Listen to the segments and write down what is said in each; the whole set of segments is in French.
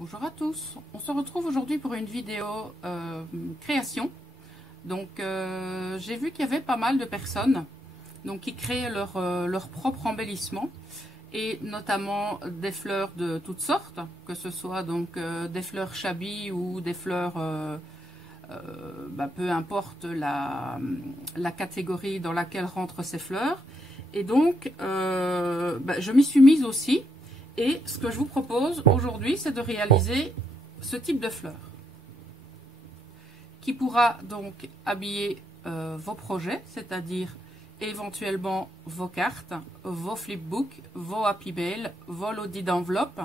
Bonjour à tous, on se retrouve aujourd'hui pour une vidéo création. Donc j'ai vu qu'il y avait pas mal de personnes qui créaient leur propre embellissement et notamment des fleurs de toutes sortes, que ce soit des fleurs shabby ou des fleurs, peu importe la catégorie dans laquelle rentrent ces fleurs. Et donc je m'y suis mise aussi. Et ce que je vous propose aujourd'hui, c'est de réaliser ce type de fleurs qui pourra donc habiller vos projets, c'est-à-dire éventuellement vos cartes, vos flipbooks, vos happy mail, vos lodis d'enveloppe,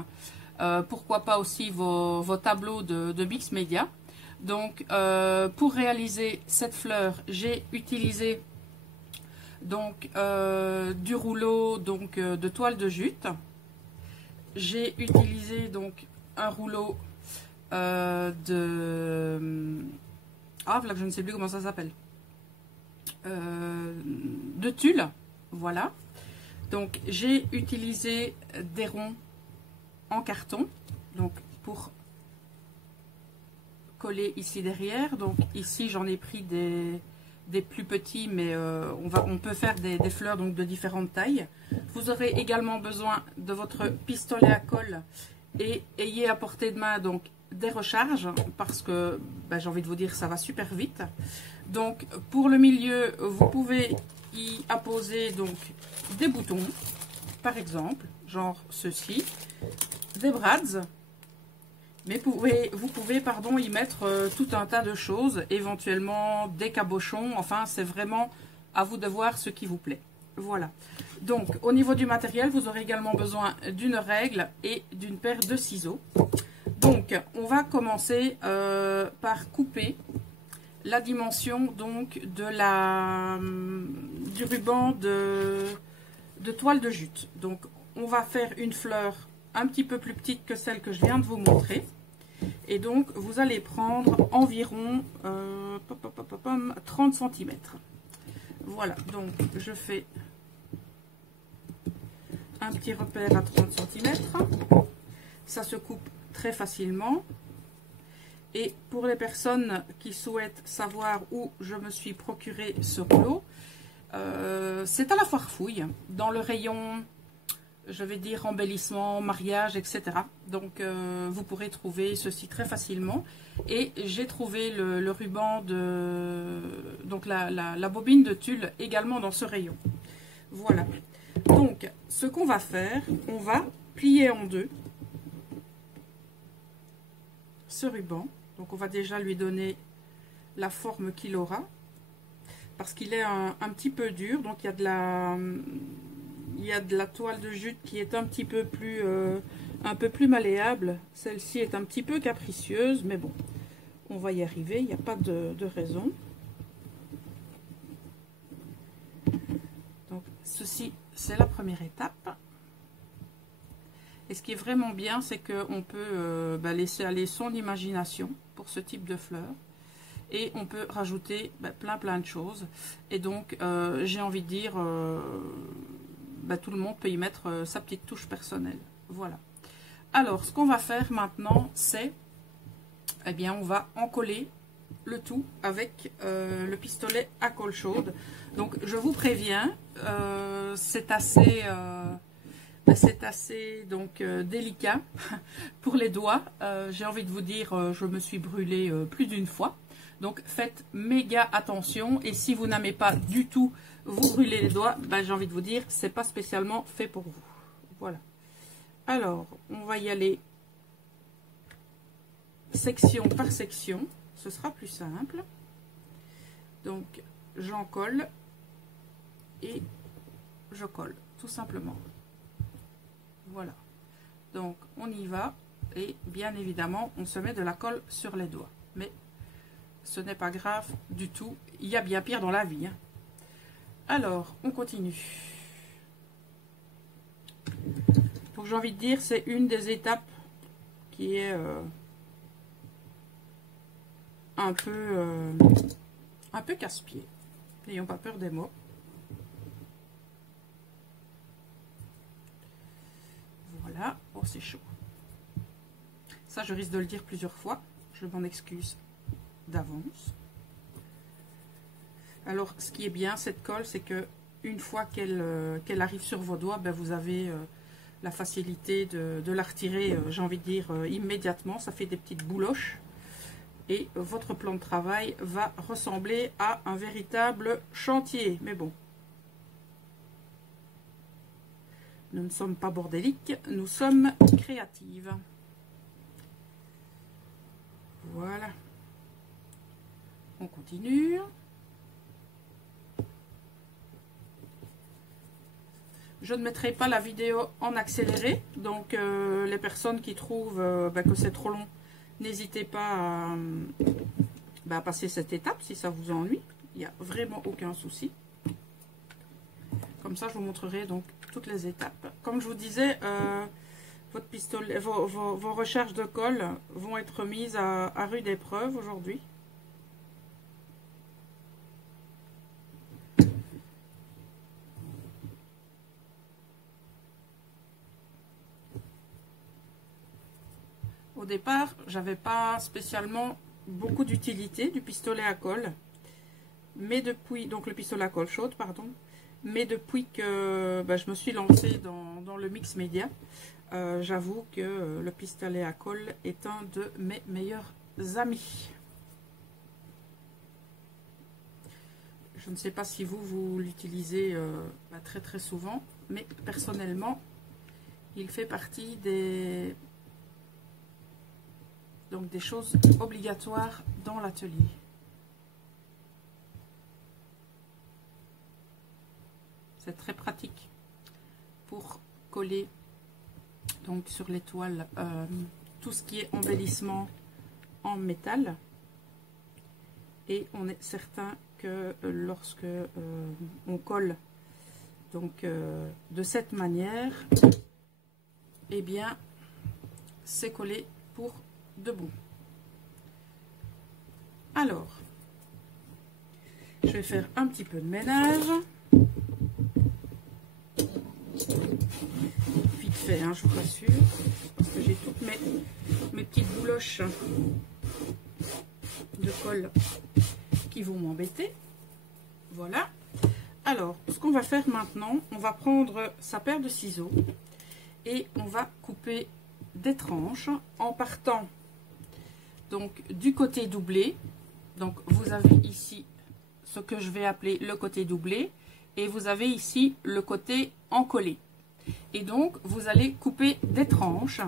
pourquoi pas aussi vos tableaux de mix média. Donc pour réaliser cette fleur, j'ai utilisé du rouleau de toile de jute. J'ai utilisé un rouleau voilà que je ne sais plus comment ça s'appelle. De tulle, voilà. Donc j'ai utilisé des ronds en carton, pour coller ici derrière. Donc ici j'en ai pris des plus petits, mais on peut faire des fleurs de différentes tailles. Vous aurez également besoin de votre pistolet à colle et ayez à portée de main des recharges parce que j'ai envie de vous dire ça va super vite. Donc pour le milieu, vous pouvez y apposer des boutons, par exemple, genre ceci, des brads. Mais vous pouvez y mettre tout un tas de choses, éventuellement des cabochons. Enfin, c'est vraiment à vous de voir ce qui vous plaît. Voilà. Donc, au niveau du matériel, vous aurez également besoin d'une règle et d'une paire de ciseaux. Donc, on va commencer par couper la dimension du ruban de toile de jute. Donc, on va faire une fleur un petit peu plus petite que celle que je viens de vous montrer. Et donc, vous allez prendre environ 30 cm. Voilà, donc je fais un petit repère à 30 cm. Ça se coupe très facilement. Et pour les personnes qui souhaitent savoir où je me suis procuré ce rouleau, c'est à la foire fouille, dans le rayon, je vais dire embellissement, mariage, etc. Donc vous pourrez trouver ceci très facilement. Et j'ai trouvé le ruban la bobine de tulle également dans ce rayon. Voilà. Donc ce qu'on va faire, on va plier en deux ce ruban. Donc on va déjà lui donner la forme qu'il aura. Parce qu'il est un petit peu dur. Donc il y a de la toile de jute qui est un peu plus malléable. Celle-ci est un petit peu capricieuse, mais bon, on va y arriver, il n'y a pas de raison. Donc ceci, c'est la première étape. Et ce qui est vraiment bien, c'est qu'on peut laisser aller son imagination pour ce type de fleurs. Et on peut rajouter plein de choses. Et donc, j'ai envie de dire... tout le monde peut y mettre sa petite touche personnelle. Voilà. Alors, ce qu'on va faire maintenant, c'est, on va encoller le tout avec le pistolet à colle chaude. Donc, je vous préviens, c'est assez délicat pour les doigts. J'ai envie de vous dire, je me suis brûlée plus d'une fois. Donc, faites méga attention. Et si vous n'aimez pas du tout vous brûler les doigts, j'ai envie de vous dire, c'est pas spécialement fait pour vous. Voilà. Alors, on va y aller section par section. Ce sera plus simple. Donc, j'en colle et je colle, tout simplement. Voilà. Donc, on y va. Et bien évidemment, on se met de la colle sur les doigts. Mais ce n'est pas grave du tout. Il y a bien pire dans la vie. Alors, on continue. Donc, j'ai envie de dire, c'est une des étapes qui est un peu casse-pied. N'ayons pas peur des mots. Voilà. Oh, c'est chaud. Ça, je risque de le dire plusieurs fois. Je m'en excuse d'avance. Alors, ce qui est bien, cette colle, c'est que une fois qu'elle arrive sur vos doigts, ben, vous avez la facilité de la retirer, j'ai envie de dire, immédiatement. Ça fait des petites bouloches. Et votre plan de travail va ressembler à un véritable chantier. Mais bon, nous ne sommes pas bordéliques, nous sommes créatives. Voilà. On continue. Je ne mettrai pas la vidéo en accéléré. Donc, les personnes qui trouvent que c'est trop long, n'hésitez pas à passer cette étape si ça vous ennuie. Il n'y a vraiment aucun souci. Comme ça, je vous montrerai donc toutes les étapes. Comme je vous disais, votre pistolet, vos recherches de colle vont être mises à rude épreuve aujourd'hui. Au départ, j'avais pas spécialement beaucoup d'utilité du pistolet à colle, mais depuis, donc le pistolet à colle chaude, pardon, mais depuis que je me suis lancée dans le mix média, j'avoue que le pistolet à colle est un de mes meilleurs amis. Je ne sais pas si vous l'utilisez très très souvent, mais personnellement, il fait partie des choses obligatoires dans l'atelier. C'est très pratique pour coller donc sur les toiles tout ce qui est embellissement en métal. Et on est certain que lorsque on colle donc de cette manière, eh bien c'est collé pour de bon. Alors, je vais faire un petit peu de ménage. Vite fait, hein, je vous rassure, parce que j'ai toutes mes petites bouloches de colle qui vont m'embêter. Voilà. Alors, ce qu'on va faire maintenant, on va prendre sa paire de ciseaux et on va couper des tranches en partant donc du côté doublé. Donc vous avez ici ce que je vais appeler le côté doublé et vous avez ici le côté encollé. Et donc vous allez couper des tranches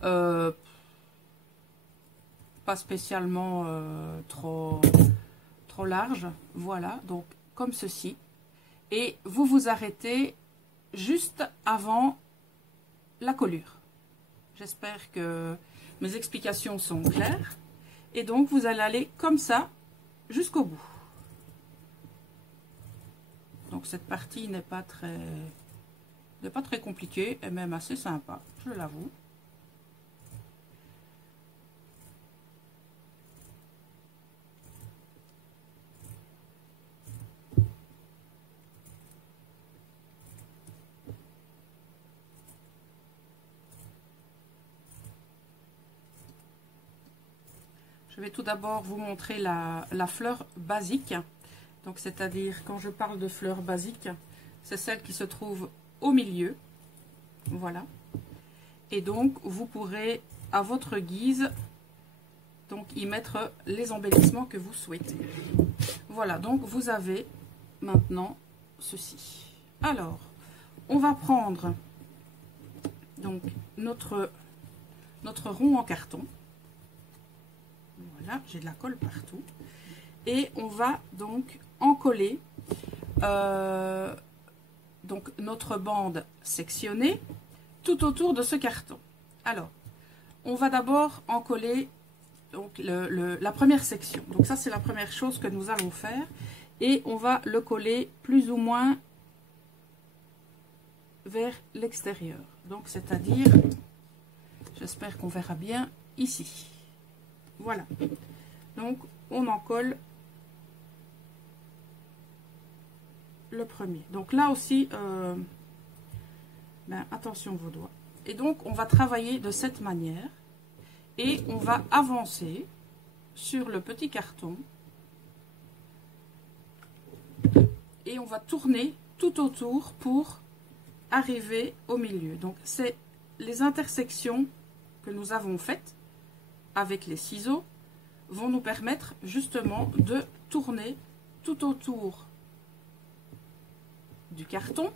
pas spécialement trop larges, voilà, donc comme ceci, et vous vous arrêtez juste avant la collure. J'espère que mes explications sont claires. Et donc, vous allez aller comme ça jusqu'au bout. Donc, cette partie n'est pas très compliquée et même assez sympa, je l'avoue. Je vais tout d'abord vous montrer la fleur basique. Donc, c'est-à-dire, quand je parle de fleur basique, c'est celle qui se trouve au milieu. Voilà. Et donc, vous pourrez, à votre guise, donc y mettre les embellissements que vous souhaitez. Voilà, donc vous avez maintenant ceci. Alors, on va prendre donc notre rond en carton. Voilà, j'ai de la colle partout. Et on va donc encoller donc notre bande sectionnée tout autour de ce carton. Alors, on va d'abord encoller donc la première section. Donc ça, c'est la première chose que nous allons faire. Et on va le coller plus ou moins vers l'extérieur. Donc, c'est-à-dire, j'espère qu'on verra bien ici. Voilà. Donc, on en colle le premier. Donc là aussi, attention vos doigts. Et donc, on va travailler de cette manière. Et on va avancer sur le petit carton. Et on va tourner tout autour pour arriver au milieu. Donc c'est les intersections que nous avons faites avec les ciseaux vont nous permettre justement de tourner tout autour du carton.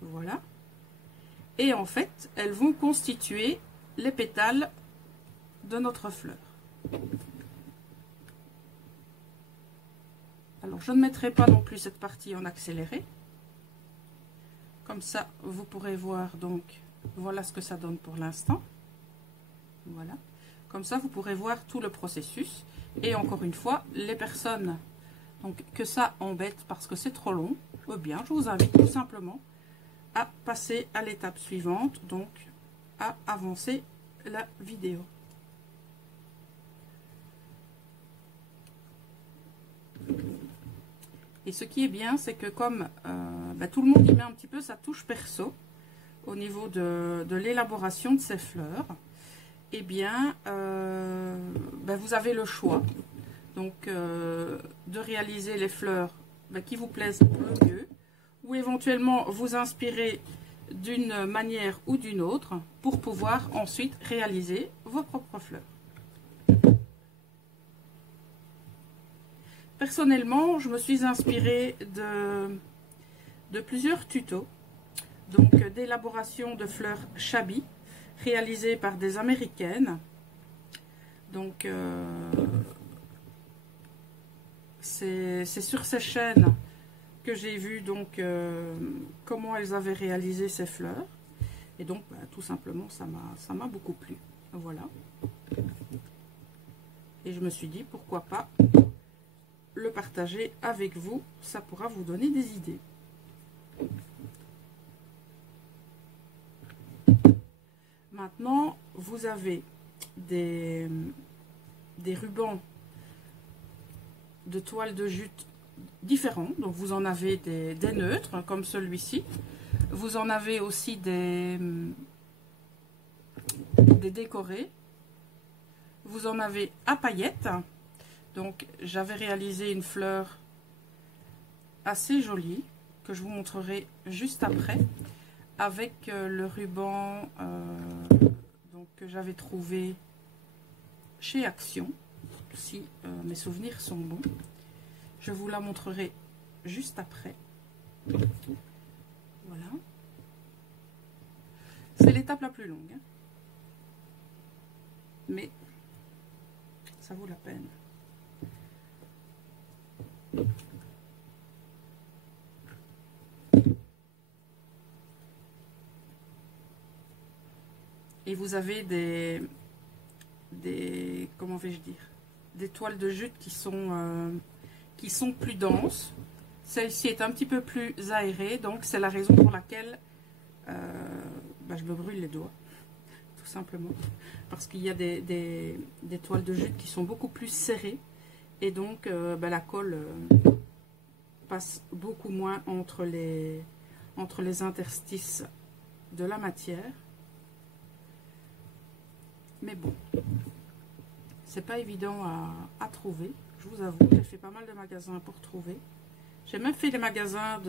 Voilà. Et en fait, elles vont constituer les pétales de notre fleur. Alors, je ne mettrai pas non plus cette partie en accéléré. Comme ça, vous pourrez voir, donc, voilà ce que ça donne pour l'instant. Voilà. Comme ça, vous pourrez voir tout le processus. Et encore une fois, les personnes donc, que ça embête parce que c'est trop long, eh bien, je vous invite tout simplement à passer à l'étape suivante, donc à avancer la vidéo. Et ce qui est bien, c'est que comme tout le monde y met un petit peu sa touche perso au niveau de l'élaboration de ces fleurs, eh bien, vous avez le choix donc, de réaliser les fleurs qui vous plaisent le mieux, ou éventuellement vous inspirer d'une manière ou d'une autre pour pouvoir ensuite réaliser vos propres fleurs. Personnellement, je me suis inspirée de plusieurs tutos, donc d'élaboration de fleurs Shabby, réalisées par des Américaines. Donc, c'est sur ces chaînes que j'ai vu donc comment elles avaient réalisé ces fleurs. Et donc, tout simplement, ça m'a beaucoup plu. Voilà. Et je me suis dit, pourquoi pas le partager avec vous, ça pourra vous donner des idées. Maintenant, vous avez des rubans de toile de jute différents. Donc, vous en avez des neutres, comme celui-ci. Vous en avez aussi des décorés. Vous en avez à paillettes. Donc, j'avais réalisé une fleur assez jolie que je vous montrerai juste après avec le ruban donc, que j'avais trouvé chez Action, si mes souvenirs sont bons. Je vous la montrerai juste après. Voilà. C'est l'étape la plus longue, hein. Mais ça vaut la peine. Et vous avez des comment vais-je dire, des toiles de jute qui sont plus denses. Celle-ci est un petit peu plus aérée, donc c'est la raison pour laquelle je me brûle les doigts, tout simplement, parce qu'il y a des toiles de jute qui sont beaucoup plus serrées, et donc la colle passe beaucoup moins entre les interstices de la matière. Mais bon, c'est pas évident à trouver, je vous avoue. J'ai fait pas mal de magasins pour trouver. J'ai même fait les magasins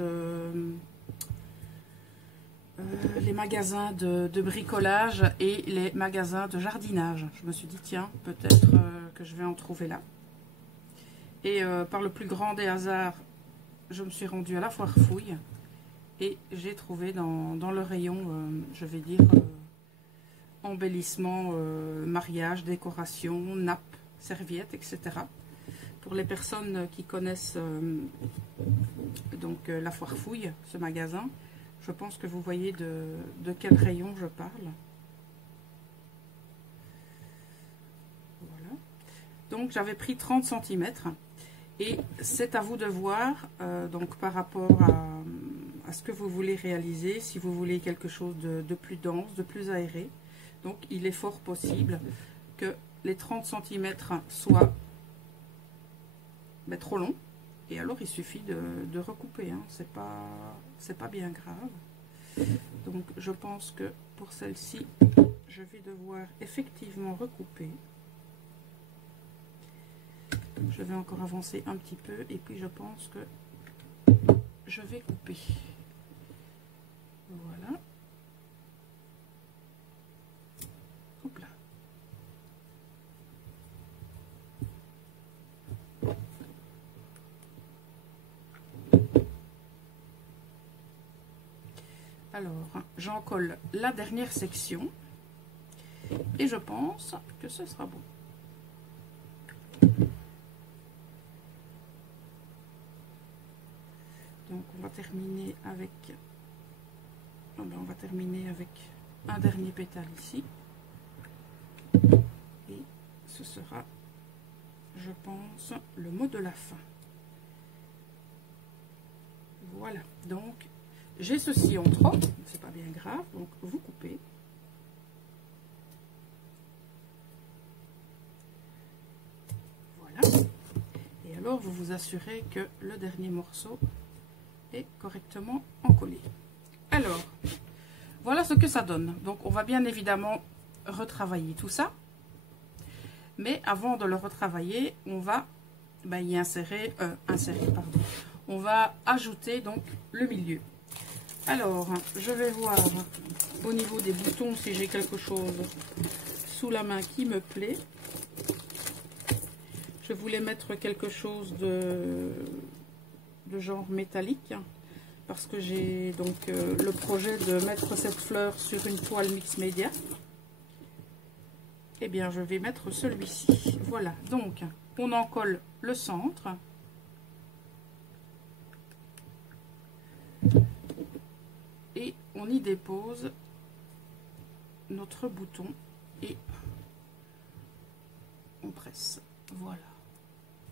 de bricolage et les magasins de jardinage. Je me suis dit, tiens, peut-être que je vais en trouver là. Et par le plus grand des hasards, je me suis rendue à la foire fouille et j'ai trouvé dans le rayon, je vais dire, embellissement, mariage, décoration, nappe, serviettes, etc. Pour les personnes qui connaissent donc la foire fouille, ce magasin, je pense que vous voyez de quel rayon je parle. Voilà. Donc j'avais pris 30 cm et c'est à vous de voir donc par rapport à ce que vous voulez réaliser, si vous voulez quelque chose de plus dense, de plus aéré. Donc il est fort possible que les 30 cm soient trop longs. Et alors il suffit de recouper, hein. C'est pas bien grave. Donc je pense que pour celle-ci, je vais devoir effectivement recouper. Je vais encore avancer un petit peu et puis je pense que je vais couper. Voilà. Hop là. Alors, j'en colle la dernière section et je pense que ce sera bon. Donc, on va terminer avec, un dernier pétale ici. Et ce sera, je pense, le mot de la fin. Voilà, donc j'ai ceci en trop, c'est pas bien grave, donc vous coupez. Voilà. Et alors vous vous assurez que le dernier morceau est correctement encollé. Alors, voilà ce que ça donne. Donc on va bien évidemment retravailler tout ça. Mais avant de le retravailler, on va y insérer, on va ajouter donc le milieu. Alors, je vais voir au niveau des boutons si j'ai quelque chose sous la main qui me plaît. Je voulais mettre quelque chose de genre métallique parce que j'ai donc le projet de mettre cette fleur sur une toile mix média. Eh bien, je vais mettre celui-ci. Voilà, donc on en colle le centre. Et on y dépose notre bouton et on presse. Voilà,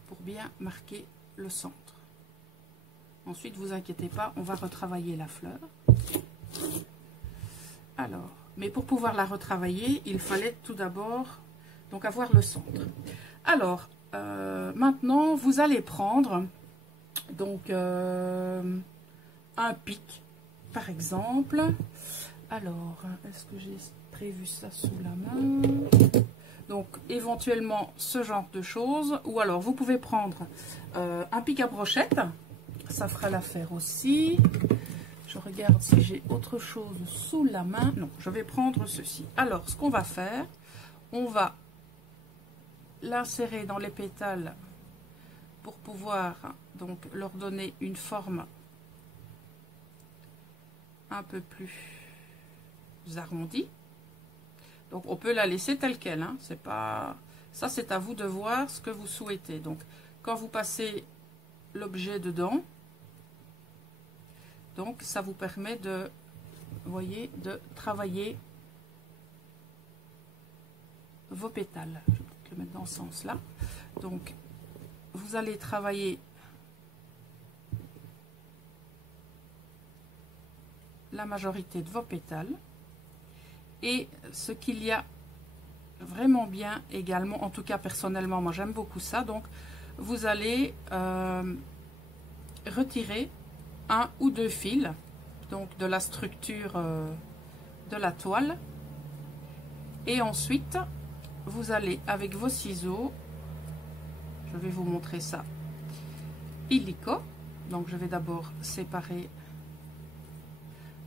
pour bien marquer le centre. Ensuite, vous inquiétez pas, on va retravailler la fleur. Alors, mais pour pouvoir la retravailler, il fallait tout d'abord donc avoir le centre. Alors, maintenant, vous allez prendre donc un pic. Par exemple, alors, est-ce que j'ai prévu ça sous la main? Donc, éventuellement, ce genre de choses. Ou alors, vous pouvez prendre un pic à brochette. Ça fera l'affaire aussi. Je regarde si j'ai autre chose sous la main. Non, je vais prendre ceci. Alors, ce qu'on va faire, on va l'insérer dans les pétales pour pouvoir donc leur donner une forme un peu plus arrondi. Donc on peut la laisser telle qu'elle, hein. C'est pas ça, c'est à vous de voir ce que vous souhaitez. Donc quand vous passez l'objet dedans, donc ça vous permet de, vous voyez, de travailler vos pétales. Je vais le mettre dans ce sens là. Donc vous allez travailler la majorité de vos pétales. Et ce qu'il y a vraiment bien également, en tout cas personnellement, moi j'aime beaucoup ça, donc vous allez retirer un ou deux fils donc de la structure de la toile, et ensuite vous allez avec vos ciseaux, je vais vous montrer ça illico, donc je vais d'abord séparer.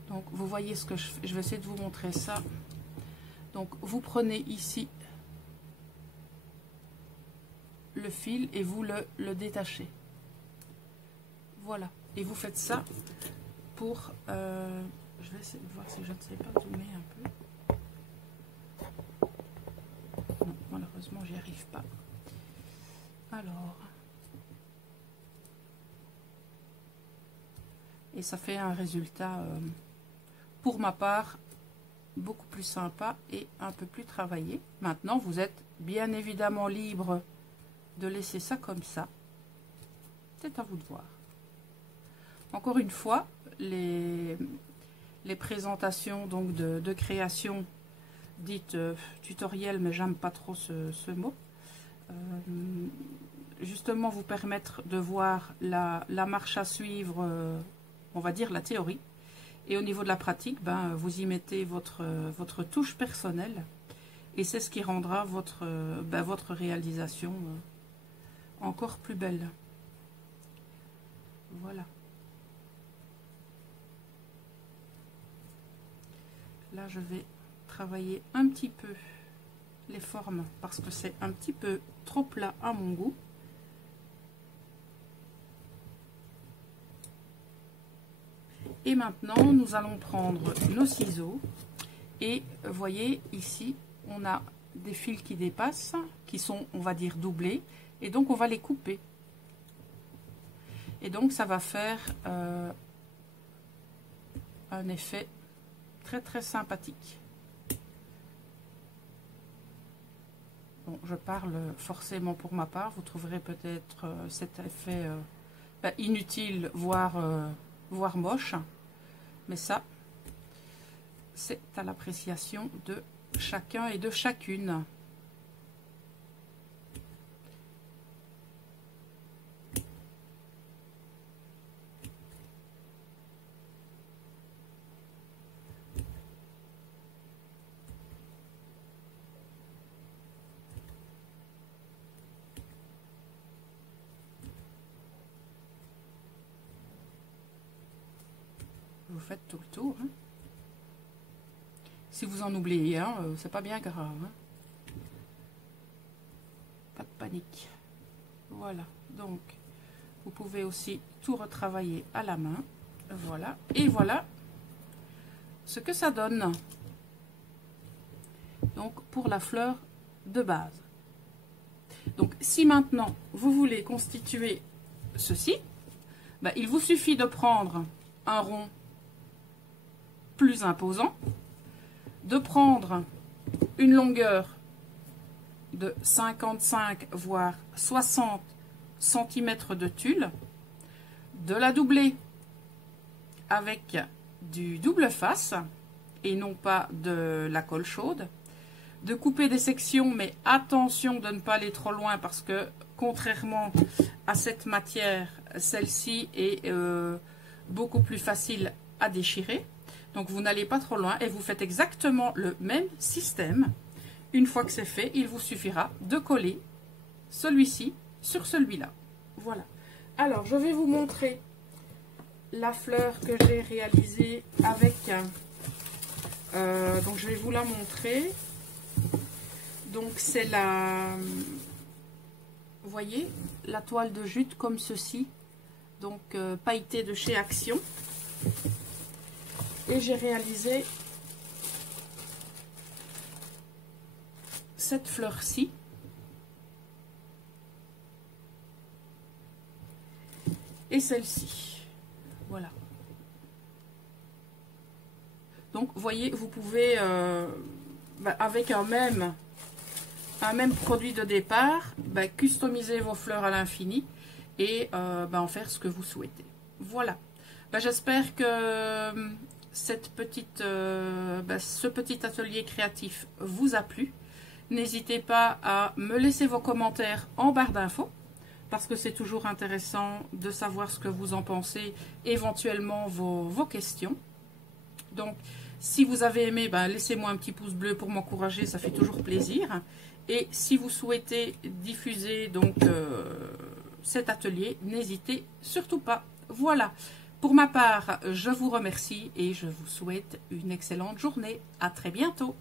Donc vous voyez ce que je vais essayer de vous montrer ça. Donc vous prenez ici le fil et vous le détachez. Voilà. Et vous faites ça pour... je vais essayer de voir si je ne sais pas zoomer un peu. Non, malheureusement j'y arrive pas. Alors... Et ça fait un résultat... pour ma part, beaucoup plus sympa et un peu plus travaillé. Maintenant, vous êtes bien évidemment libre de laisser ça comme ça. C'est à vous de voir. Encore une fois, les présentations donc de création dites tutoriel, mais j'aime pas trop ce mot, justement vous permettre de voir la marche à suivre, on va dire la théorie. Et au niveau de la pratique, ben, vous y mettez votre touche personnelle. Et c'est ce qui rendra votre réalisation encore plus belle. Voilà. Là, je vais travailler un petit peu les formes parce que c'est un petit peu trop plat à mon goût. Et maintenant, nous allons prendre nos ciseaux et voyez ici, on a des fils qui dépassent, qui sont, on va dire, doublés, et donc on va les couper. Et donc ça va faire un effet très très sympathique. Bon, je parle forcément pour ma part, vous trouverez peut-être cet effet inutile, voire moche, mais ça, c'est à l'appréciation de chacun et de chacune. Vous faites tout le tour. Hein. Si vous en oubliez un, c'est pas bien grave. Hein. Pas de panique. Voilà. Donc, vous pouvez aussi tout retravailler à la main. Voilà. Et voilà ce que ça donne. Donc, pour la fleur de base. Donc, si maintenant, vous voulez constituer ceci, ben, il vous suffit de prendre un rond plus imposant, de prendre une longueur de 55 voire 60 cm de tulle, de la doubler avec du double face et non pas de la colle chaude, de couper des sections, mais attention de ne pas aller trop loin parce que contrairement à cette matière, celle-ci est beaucoup plus facile à déchirer. Donc vous n'allez pas trop loin et vous faites exactement le même système. Une fois que c'est fait, il vous suffira de coller celui-ci sur celui-là. Voilà. Alors je vais vous montrer la fleur que j'ai réalisée avec... donc je vais vous la montrer. Donc c'est la... Vous voyez, la toile de jute comme ceci. Donc pailletée de chez Action. Et j'ai réalisé cette fleur-ci. Et celle-ci. Voilà. Donc, vous voyez, vous pouvez, avec un même produit de départ, customiser vos fleurs à l'infini et en faire ce que vous souhaitez. Voilà. J'espère que ce petit atelier créatif vous a plu. N'hésitez pas à me laisser vos commentaires en barre d'infos parce que c'est toujours intéressant de savoir ce que vous en pensez, éventuellement vos questions. Donc, si vous avez aimé, laissez-moi un petit pouce bleu pour m'encourager, ça fait toujours plaisir. Et si vous souhaitez diffuser donc cet atelier, n'hésitez surtout pas. Voilà. Pour ma part, je vous remercie et je vous souhaite une excellente journée. À très bientôt.